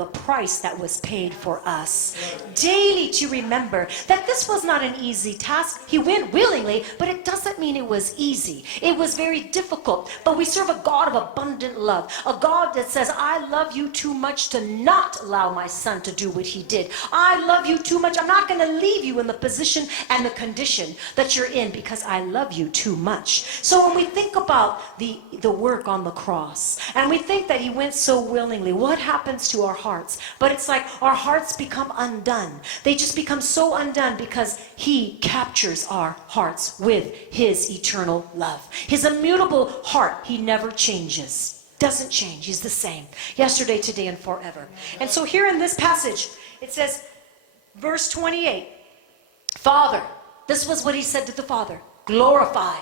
the price that was paid for us. Daily to remember that this was not an easy task. He went willingly, but it doesn't mean it was easy. It was very difficult. But we serve a God of abundant love, a God that says, I love you too much to not allow my son to do what he did. I love you too much. I'm not going to leave you in the position and the condition that you're in because I love you too much. So when we think about the work on the cross, and we think that he went so willingly, what happens to our hearts? But it's like our hearts become undone. They just become so undone because he captures our hearts with his eternal love. His immutable heart, he never changes. Doesn't change. He's the same yesterday, today, and forever. And so here in this passage, it says, verse 28, Father, this was what he said to the Father, glorify.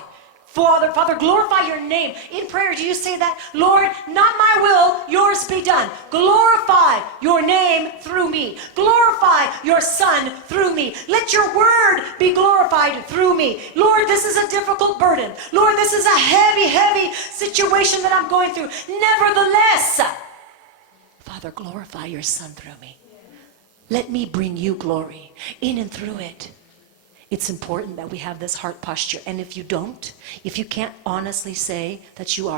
Father, glorify your name. In prayer, do you say that? Lord, not my will, yours be done. Glorify your name through me. Glorify your Son through me. Let your word be glorified through me. Lord, this is a difficult burden. Lord, this is a heavy, heavy situation that I'm going through. Nevertheless, Father, glorify your Son through me. Let me bring you glory in and through it. It's important that we have this heart posture. And if you don't, if you can't honestly say that you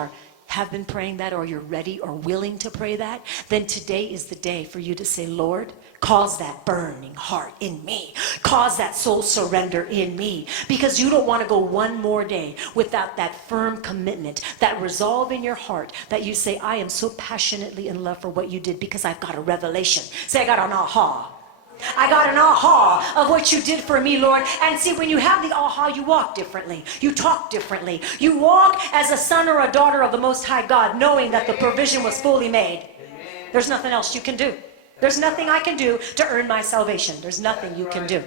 have been praying that, or you're ready or willing to pray that, then today is the day for you to say, Lord, cause that burning heart in me. Cause that soul surrender in me. Because you don't want to go one more day without that firm commitment, that resolve in your heart that you say, I am so passionately in love for what you did because I've got a revelation. Say, I got an aha. I got an aha of what you did for me, Lord. And see, when you have the aha, you walk differently. You talk differently. You walk as a son or a daughter of the Most High God, knowing that the provision was fully made. There's nothing else you can do. There's nothing I can do to earn my salvation. There's nothing you can do.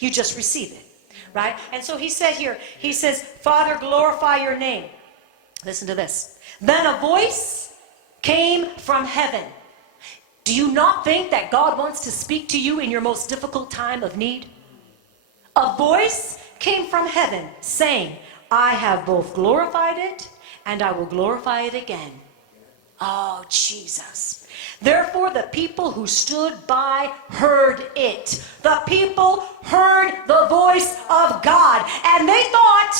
You just receive it, right? And so he said here, he says, Father, glorify your name. Listen to this. Then a voice came from heaven. Do you not think that God wants to speak to you in your most difficult time of need? A voice came from heaven saying, I have both glorified it and I will glorify it again. Oh, Jesus. Therefore, the people who stood by heard it. The people heard the voice of God, and they thought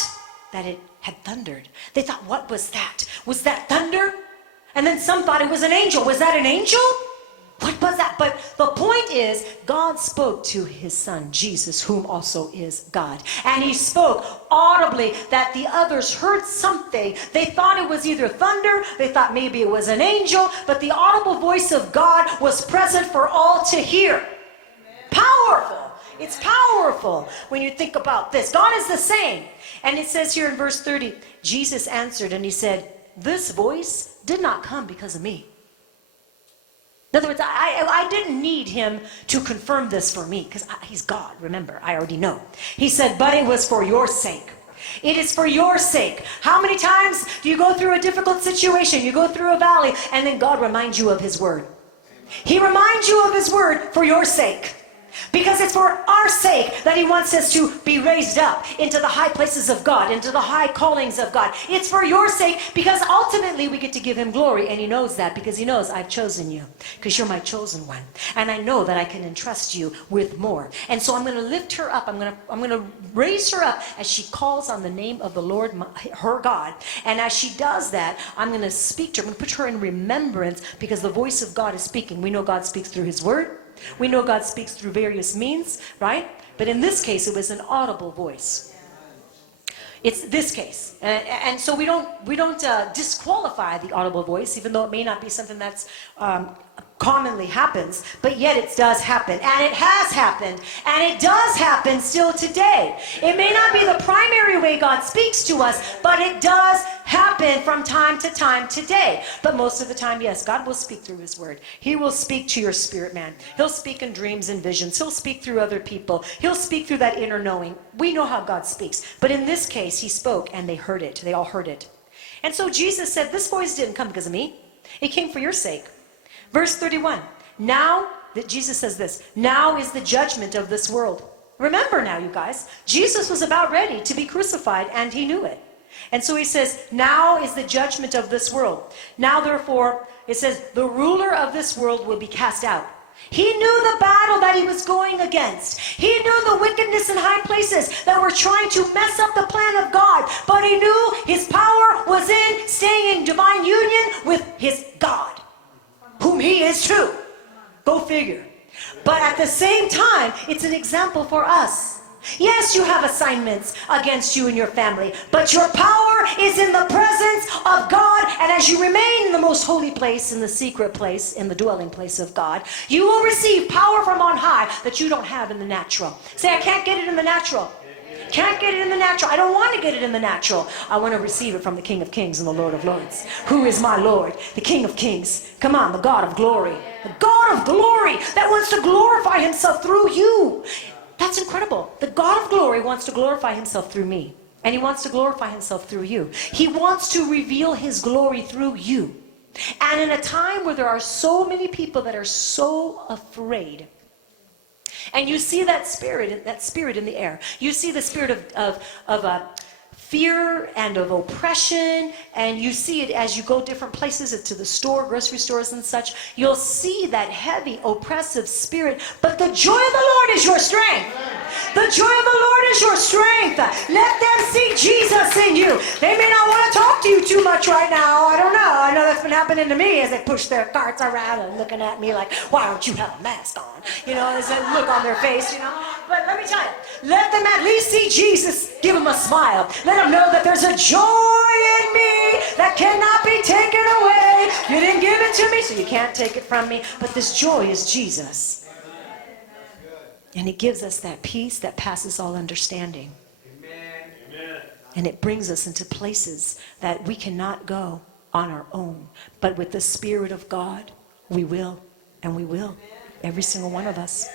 that it had thundered. They thought, what was that? Was that thunder? And then some thought it was an angel. Was that an angel? What was that? But the point is, God spoke to his son, Jesus, whom also is God. And he spoke audibly that the others heard something. They thought it was either thunder, they thought maybe it was an angel, but the audible voice of God was present for all to hear. Powerful. It's powerful when you think about this. God is the same. And it says here in verse 30, Jesus answered and he said, this voice did not come because of me. In other words, I didn't need him to confirm this for me because he's God. Remember, I already know. He said, but it was for your sake. It is for your sake. How many times do you go through a difficult situation? You go through a valley and then God reminds you of his word. He reminds you of his word for your sake. Because it's for our sake that he wants us to be raised up into the high places of God, into the high callings of God. It's for your sake because ultimately we get to give him glory, and he knows that because he knows I've chosen you because you're my chosen one. And I know that I can entrust you with more. And so I'm going to lift her up. I'm going to raise her up as she calls on the name of the Lord, her God. And as she does that, I'm going to speak to her. I'm going to put her in remembrance because the voice of God is speaking. We know God speaks through his word. We know God speaks through various means, right? But in this case, it was an audible voice. It's this case. And so we don't disqualify the audible voice, even though it may not be something that's commonly happens, but yet it does happen. And it has happened. And it does happen still today. It may not be the primary way God speaks to us, but it does happen from time to time today. But most of the time, yes, God will speak through his word. He will speak to your spirit man. He'll speak in dreams and visions. He'll speak through other people. He'll speak through that inner knowing. We know how God speaks. But in this case, he spoke and they heard it. They all heard it. And so Jesus said, this voice didn't come because of me. It came for your sake. Verse 31, now, that Jesus says this, now is the judgment of this world. Remember now, you guys, Jesus was about ready to be crucified and he knew it. And so he says, now is the judgment of this world. Now, therefore, it says, the ruler of this world will be cast out. He knew the battle that he was going against. He knew the wickedness in high places that were trying to mess up the plan of God. But he knew his power was in staying in divine union with his God, whom he is too. Go figure. But at the same time, it's an example for us. Yes, you have assignments against you and your family, but your power is in the presence of God, and as you remain in the most holy place, in the secret place, in the dwelling place of God, you will receive power from on high that you don't have in the natural. Say, I can't get it in the natural. Can't get it in the natural. I don't want to get it in the natural. I want to receive it from the King of Kings and the Lord of Lords. Who is my Lord? The King of Kings. Come on, the God of glory. The God of glory that wants to glorify himself through you. That's incredible. The God of glory wants to glorify himself through me. And he wants to glorify himself through you. He wants to reveal his glory through you. And in a time where there are so many people that are so afraid, and you see that spirit in the air. You see the spirit of fear and of oppression, and you see it as you go different places, to the store, grocery stores and such. You'll see that heavy, oppressive spirit, but the joy of the Lord is your strength. The joy of the Lord is your strength. Let them see Jesus in you. They may not want to talk to you too much right now. I don't know. I know that's been happening to me as they push their carts around and looking at me like, why don't you have a mask on? You know, there's a look on their face, you know. But let me tell you, let them at least see Jesus. Give them a smile. Let them know that there's a joy in me that cannot be taken away. You didn't give it to me, so you can't take it from me. But this joy is Jesus. And it gives us that peace that passes all understanding. Amen. And it brings us into places that we cannot go on our own. But with the Spirit of God, we will. And we will. Every single one of us.